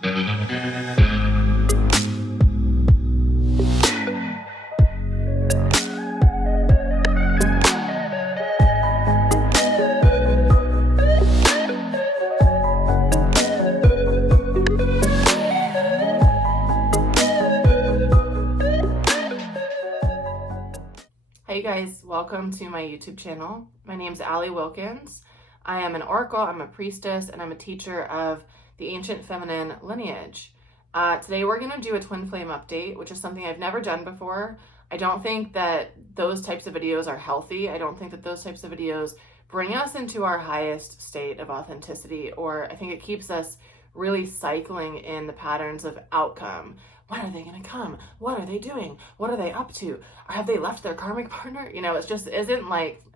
Hey guys, welcome to my YouTube channel. My name's Allie Wilkins. I am an oracle, I'm a priestess, and I'm a teacher of the ancient feminine lineage. Today we're going to do a twin flame update, which is something I've never done before. I don't think that those types of videos are healthy. I don't think that those types of videos bring us into our highest state of authenticity, or I think it keeps us really cycling in the patterns of outcome. When are they going to come? What are they doing? What are they up to? Have they left their karmic partner? You know, it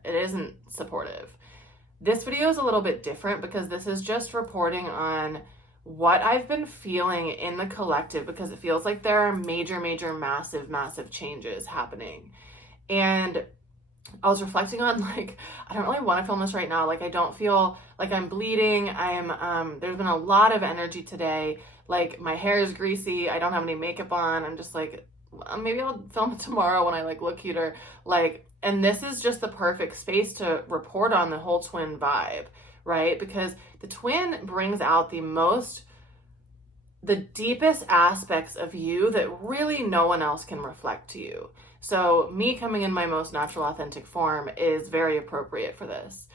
isn't supportive. This video is a little bit different because this is just reporting on what I've been feeling in the collective, because it feels like there are major, massive changes happening. And I was reflecting on, I don't really want to film this right now. I don't feel like I'm bleeding. There's been a lot of energy today. My hair is greasy. I don't have any makeup on. I'm just maybe I'll film it tomorrow when I look cuter. And this is just the perfect space to report on the whole twin vibe, right? Because the twin brings out the deepest aspects of you that really no one else can reflect to you. So me coming in my most natural, authentic form is very appropriate for this.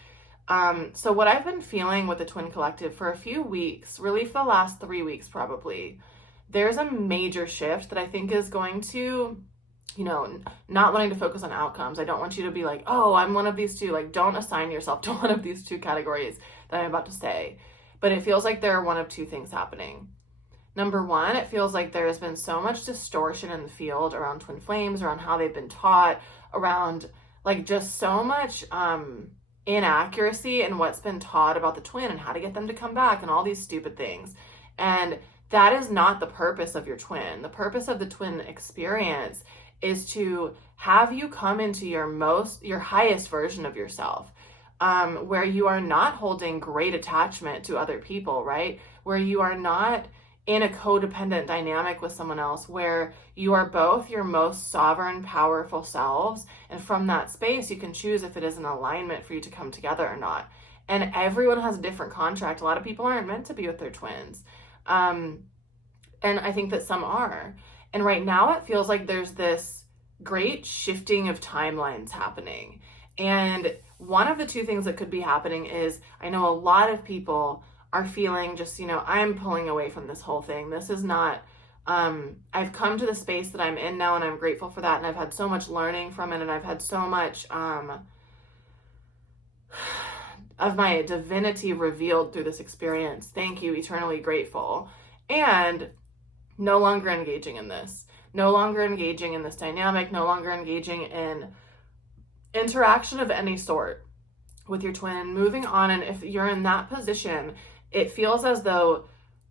So what I've been feeling with the twin collective for a few weeks, really for the last 3 weeks probably, there's a major shift that I think is going to, not wanting to focus on outcomes. I don't want you to be oh, I'm one of these two. Don't assign yourself to one of these two categories that I'm about to say. But it feels like there are one of two things happening. Number one, it feels like there has been so much distortion in the field around twin flames, around how they've been taught, around just so much inaccuracy in what's been taught about the twin and how to get them to come back and all these stupid things. And that is not the purpose of your twin. The purpose of the twin experience is to have you come into your highest version of yourself, where you are not holding great attachment to other people, right? Where you are not in a codependent dynamic with someone else, where you are both your most sovereign, powerful selves. And from that space, you can choose if it is an alignment for you to come together or not. And everyone has a different contract. A lot of people aren't meant to be with their twins. And I think that some are. And right now it feels like there's this great shifting of timelines happening. And one of the two things that could be happening is, I know a lot of people are feeling just, I'm pulling away from this whole thing. This is not, I've come to the space that I'm in now, and I'm grateful for that. And I've had so much learning from it. And I've had so much of my divinity revealed through this experience. Thank you, eternally grateful. And no longer engaging in this. No longer engaging in this dynamic. No longer engaging in interaction of any sort with your twin. Moving on. And if you're in that position, it feels as though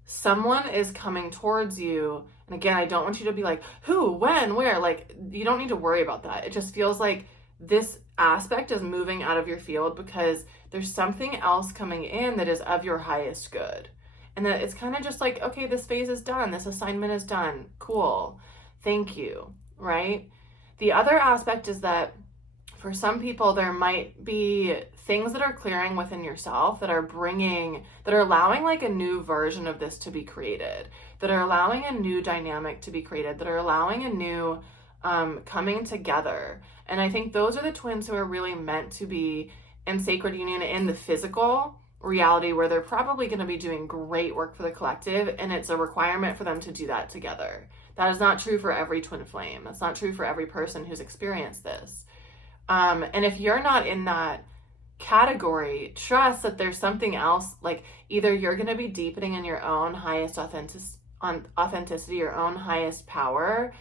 someone is coming towards you. And again, I don't want you to be who, when, where, you don't need to worry about that. It just feels like this aspect is moving out of your field because there's something else coming in that is of your highest good. And that it's kind of just okay, this phase is done. This assignment is done. Cool. Thank you. Right? The other aspect is that for some people, there might be things that are clearing within yourself that are allowing a new version of this to be created, that are allowing a new dynamic to be created, that are allowing a new coming together. And I think those are the twins who are really meant to be in sacred union in the physical reality, where they're probably going to be doing great work for the collective, and it's a requirement for them to do that together. That is not true for every twin flame. That's not true for every person who's experienced this. And if you're not in that category, trust that there's something else. Either you're going to be deepening in your own highest authenticity, your own highest power,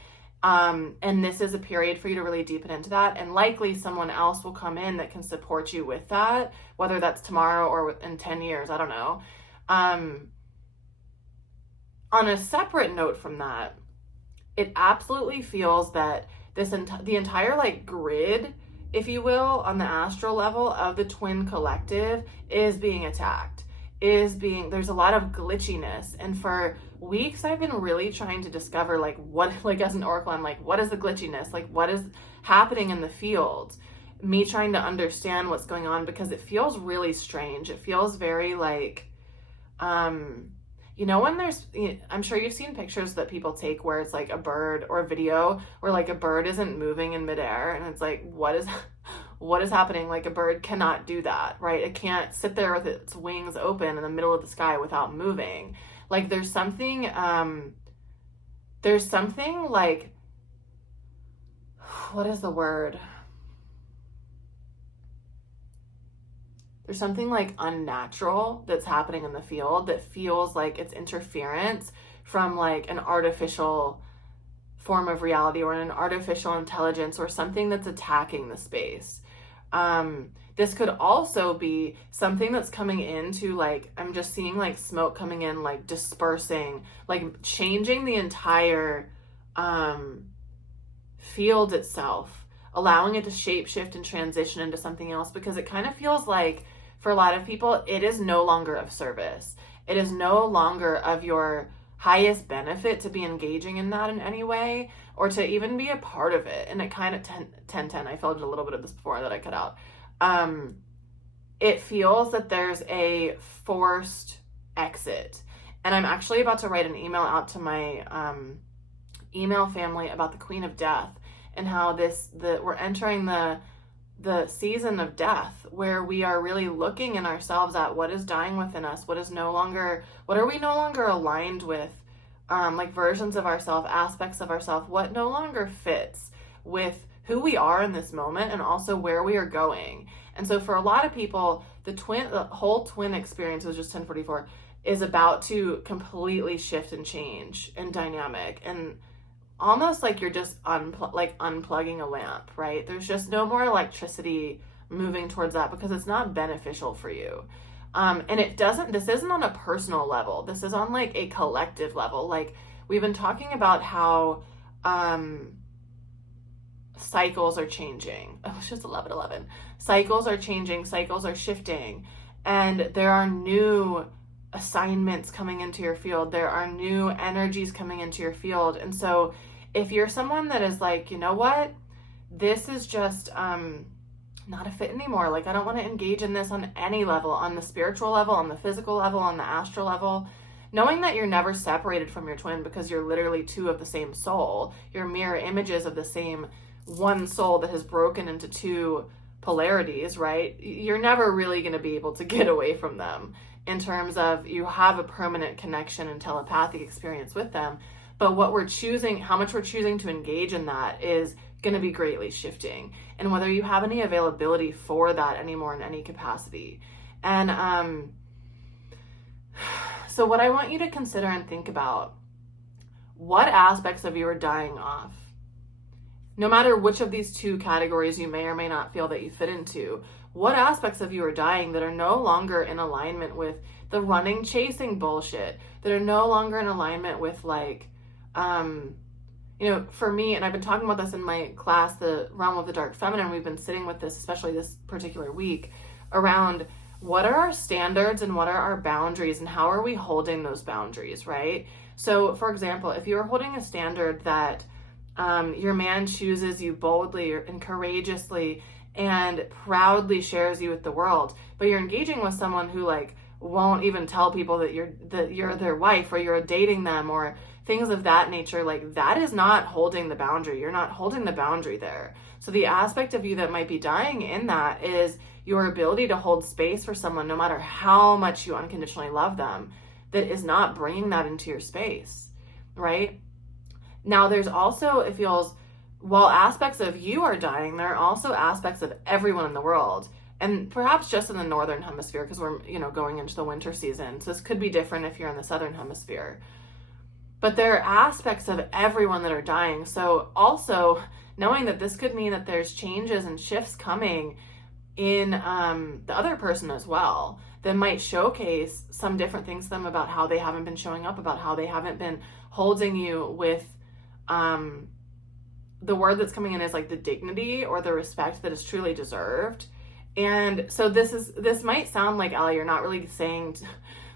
and this is a period for you to really deepen into that, and likely someone else will come in that can support you with that, whether that's tomorrow or in 10 years, I don't know. On a separate note from that, it absolutely feels that the entire grid, if you will, on the astral level of the twin collective is being attacked. there's a lot of glitchiness. And for weeks, I've been really trying to discover like what, like as an oracle, I'm like, what is the glitchiness? Like what is happening in the field? Me trying to understand what's going on, because it feels really strange. It feels very like, when I'm sure you've seen pictures that people take where it's like a bird, or a video where like a bird isn't moving in midair, and it's like, what is happening? Like a bird cannot do that, right? It can't sit there with its wings open in the middle of the sky without moving. Like there's something like, what is the word? There's something like unnatural that's happening in the field that feels like it's interference from like an artificial form of reality, or an artificial intelligence, or something that's attacking the space. This could also be something that's coming into, like, I'm just seeing like smoke coming in, like dispersing, like changing the entire field itself, allowing it to shape shift and transition into something else, because it kind of feels like for a lot of people, it is no longer of service. It is no longer of your highest benefit to be engaging in that in any way, or to even be a part of it. And it kind of 10-10, I felt a little bit of this before that I cut out. It feels that there's a forced exit. And I'm actually about to write an email out to my email family about the Queen of Death, and how we're entering the season of death, where we are really looking in ourselves at what is dying within us, what are we no longer aligned with, like versions of ourselves, aspects of ourselves, what no longer fits with who we are in this moment, and also where we are going. And so for a lot of people, the whole twin experience was just 1044 is about to completely shift and change and dynamic, and almost like you're just unplugging a lamp, right? There's just no more electricity moving towards that, because it's not beneficial for you. And this isn't on a personal level. This is on like a collective level. Like we've been talking about how cycles are changing. Oh, it's just 11:11. Cycles are changing, cycles are shifting, and there are new assignments coming into your field. There are new energies coming into your field. And so if you're someone that is like, you know what, this is just not a fit anymore. Like I don't want to engage in this on any level, on the spiritual level, on the physical level, on the astral level, knowing that you're never separated from your twin, because you're literally two of the same soul. You're mirror images of the same one soul that has broken into two polarities, right? You're never really going to be able to get away from them, in terms of you have a permanent connection and telepathic experience with them. But how much we're choosing to engage in that is going to be greatly shifting, and whether you have any availability for that anymore in any capacity. And so what I want you to consider and think about, what aspects of you are dying off? No matter which of these two categories you may or may not feel that you fit into, what aspects of you are dying that are no longer in alignment with the running, chasing bullshit, that are no longer in alignment with like, for me, and I've been talking about this in my class, the Realm of the Dark Feminine, we've been sitting with this, especially this particular week, around what are our standards and what are our boundaries, and how are we holding those boundaries, right? So for example, if you're holding a standard that your man chooses you boldly and courageously and proudly shares you with the world, but you're engaging with someone who like won't even tell people that you're their wife, or you're dating them, or things of that nature, like that is not holding the boundary. You're not holding the boundary there. So the aspect of you that might be dying in that is your ability to hold space for someone, no matter how much you unconditionally love them, that is not bringing that into your space, right? Now there's also, it feels, while aspects of you are dying, there are also aspects of everyone in the world, and perhaps just in the northern hemisphere, because we're going into the winter season. So this could be different if you're in the southern hemisphere. But there are aspects of everyone that are dying. So also knowing that this could mean that there's changes and shifts coming in the other person as well, that might showcase some different things to them about how they haven't been showing up, about how they haven't been holding you with the word that's coming in is like the dignity or the respect that is truly deserved. And so this might sound like, Allie, you're not really saying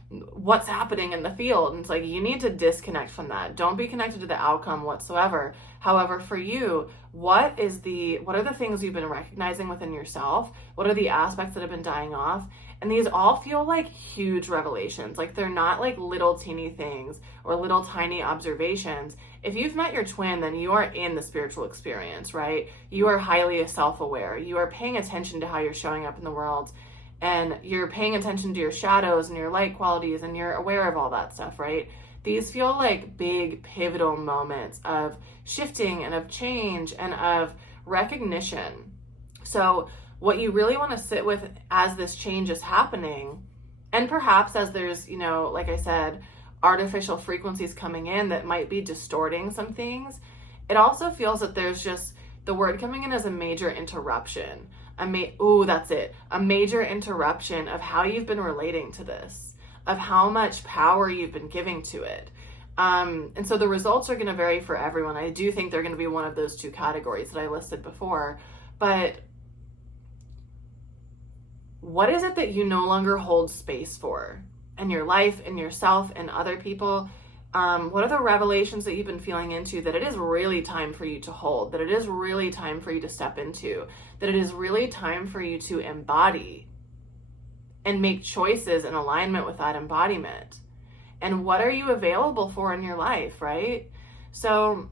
what's happening in the field. And it's like, you need to disconnect from that. Don't be connected to the outcome whatsoever. However, for you, what are the things you've been recognizing within yourself? What are the aspects that have been dying off? And these all feel like huge revelations. Like, they're not like little teeny things or little tiny observations. If you've met your twin, then you are in the spiritual experience, right? You are highly self-aware. You are paying attention to how you're showing up in the world, and you're paying attention to your shadows and your light qualities, and you're aware of all that stuff, right? These feel like big pivotal moments of shifting and of change and of recognition. So what you really want to sit with as this change is happening, and perhaps as there's, like I said, artificial frequencies coming in that might be distorting some things, it also feels that there's just, the word coming in as a major interruption. A major interruption of how you've been relating to this, of how much power you've been giving to it. And so the results are going to vary for everyone. I do think they're going to be one of those two categories that I listed before. But what is it that you no longer hold space for in your life, in yourself, and other people? What are the revelations that you've been feeling into that it is really time for you to hold, that it is really time for you to step into, that it is really time for you to embody and make choices in alignment with that embodiment? And what are you available for in your life, right? So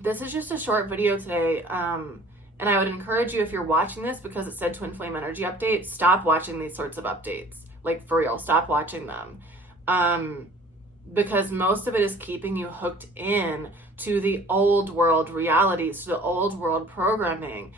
this is just a short video today. And I would encourage you, if you're watching this because it said Twin Flame Energy Update, stop watching these sorts of updates. Like, for real, stop watching them. Because most of it is keeping you hooked in to the old world realities, to the old world programming.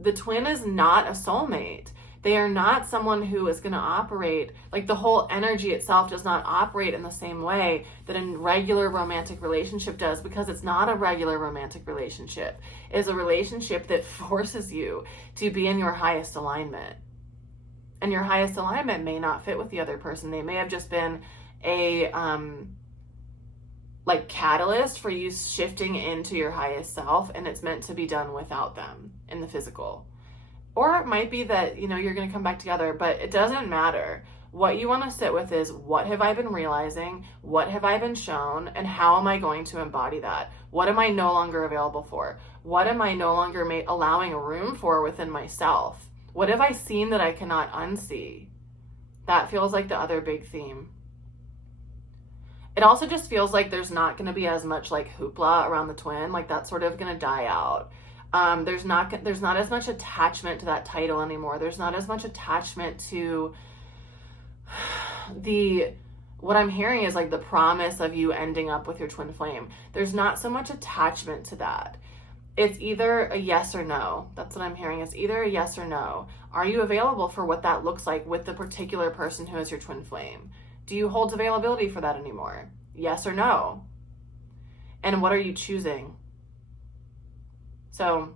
The twin is not a soulmate. They are not someone who is going to operate, like, the whole energy itself does not operate in the same way that a regular romantic relationship does, because it's not a regular romantic relationship. It is a relationship that forces you to be in your highest alignment. And your highest alignment may not fit with the other person. They may have just been a catalyst for you shifting into your highest self, and it's meant to be done without them in the physical. Or it might be that, you're going to come back together, but it doesn't matter. What you want to sit with is, what have I been realizing? What have I been shown? And how am I going to embody that? What am I no longer available for? What am I no longer allowing room for within myself? What have I seen that I cannot unsee? That feels like the other big theme. It also just feels like there's not going to be as much like hoopla around the twin. Like, that's sort of going to die out. There's not as much attachment to that title anymore. There's not as much attachment to what I'm hearing is like the promise of you ending up with your twin flame. There's not so much attachment to that. It's either a yes or no. That's what I'm hearing. It's either a yes or no. Are you available for what that looks like with the particular person who is your twin flame? Do you hold availability for that anymore? Yes or no? And what are you choosing? So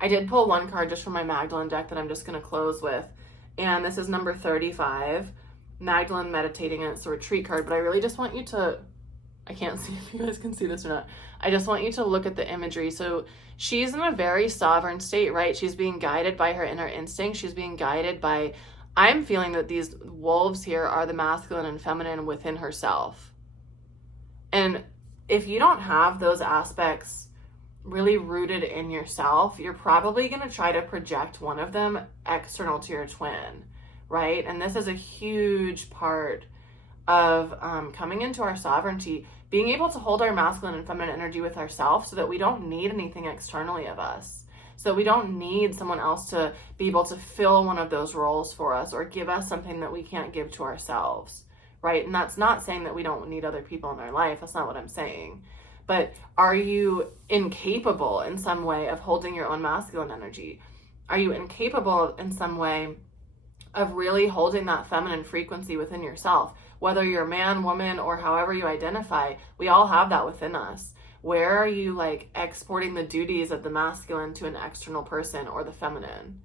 I did pull one card just from my Magdalene deck that I'm just going to close with. And this is number 35, Magdalene meditating, and it's a retreat card. But I really just want you to, I can't see if you guys can see this or not. I just want you to look at the imagery. So she's in a very sovereign state, right? She's being guided by her inner instinct. She's being guided by, I'm feeling that these wolves here are the masculine and feminine within herself. And if you don't have those aspects really rooted in yourself, you're probably going to try to project one of them external to your twin, right? And this is a huge part of coming into our sovereignty, being able to hold our masculine and feminine energy with ourselves so that we don't need anything externally of us. So we don't need someone else to be able to fill one of those roles for us or give us something that we can't give to ourselves, right? And that's not saying that we don't need other people in our life. That's not what I'm saying. But are you incapable in some way of holding your own masculine energy? Are you incapable in some way of really holding that feminine frequency within yourself? Whether you're man, woman, or however you identify, we all have that within us. Where are you like exporting the duties of the masculine to an external person or the feminine?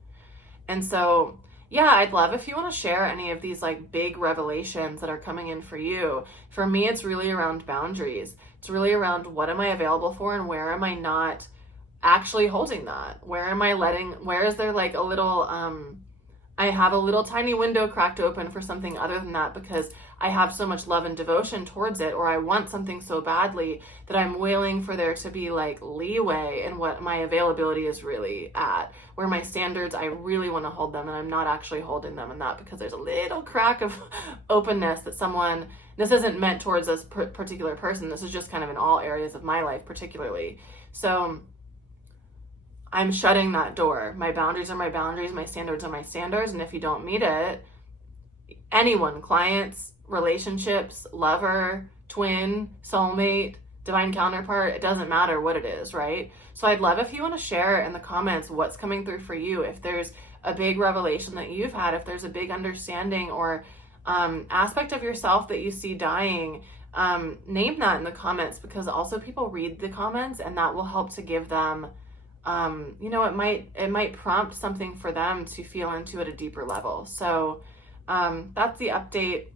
And so, yeah, I'd love if you want to share any of these like big revelations that are coming in for you. For me, it's really around boundaries. It's really around what am I available for and where am I not actually holding that? Where is there like a little, I have a little tiny window cracked open for something other than that because I have so much love and devotion towards it, or I want something so badly that I'm willing for there to be like leeway in what my availability is really at, where my standards, I really want to hold them and I'm not actually holding them in that because there's a little crack of openness that someone, this isn't meant towards this particular person, this is just kind of in all areas of my life particularly. So I'm shutting that door. My boundaries are my boundaries, my standards are my standards, and if you don't meet it, anyone, clients, relationships, lover, twin, soulmate, divine counterpart, it doesn't matter what it is, right? So I'd love if you want to share in the comments what's coming through for you, if there's a big revelation that you've had, if there's a big understanding or aspect of yourself that you see dying, name that in the comments, because also people read the comments and that will help to give them it might prompt something for them to feel into at a deeper level. So that's the update.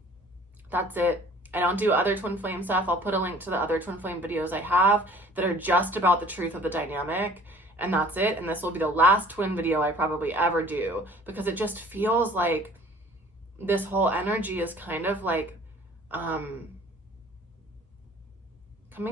That's it. I don't do other twin flame stuff. I'll put a link to the other twin flame videos I have that are just about the truth of the dynamic, and that's it. And this will be the last twin video I probably ever do, because it just feels like this whole energy is kind of like coming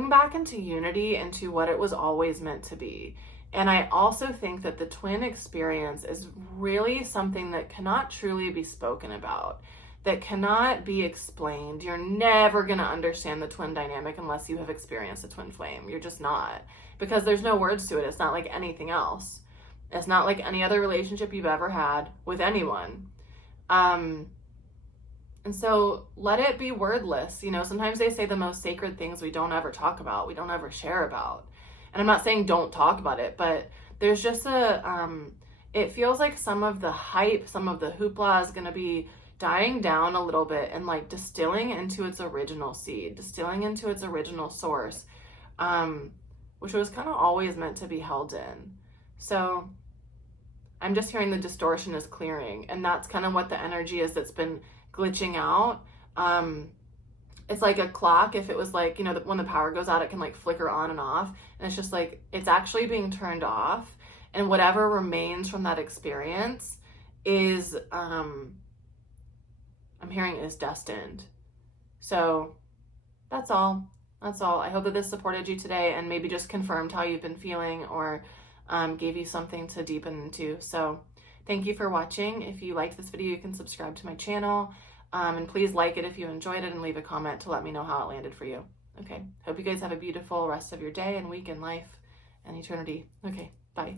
back into unity, into what it was always meant to be. And I also think that the twin experience is really something that cannot truly be spoken about, that cannot be explained. You're never going to understand the twin dynamic unless you have experienced a twin flame. You're just not, because there's no words to it. It's not like anything else. It's not like any other relationship you've ever had with anyone. And so let it be wordless. Sometimes they say the most sacred things we don't ever talk about, we don't ever share about. And I'm not saying don't talk about it, but there's just it feels like some of the hype, some of the hoopla is going to be dying down a little bit and like distilling into its original seed, distilling into its original source, which was kind of always meant to be held in. So I'm just hearing the distortion is clearing, and that's kind of what the energy is that's been glitching out. It's like a clock. If it was like, when the power goes out, it can like flicker on and off. And it's just like, it's actually being turned off. And whatever remains from that experience is, I'm hearing is destined. So that's all. That's all. I hope that this supported you today and maybe just confirmed how you've been feeling, or gave you something to deepen into. So thank you for watching. If you liked this video, you can subscribe to my channel. And please like it if you enjoyed it, and leave a comment to let me know how it landed for you. Okay. Hope you guys have a beautiful rest of your day and week and life and eternity. Okay. Bye.